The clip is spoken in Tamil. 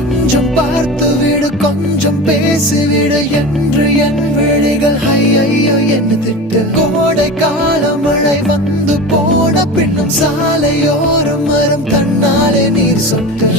கொஞ்சம் பார்த்து விடு கொஞ்சம் பேசிவிடு என்று என் விழிகள் ஐயோ என்ன திட்டு. கோடை கால மழை வந்து போன பின்னும் சாலையோரம் மரம் தன்னாலே நீர் சொட்டு.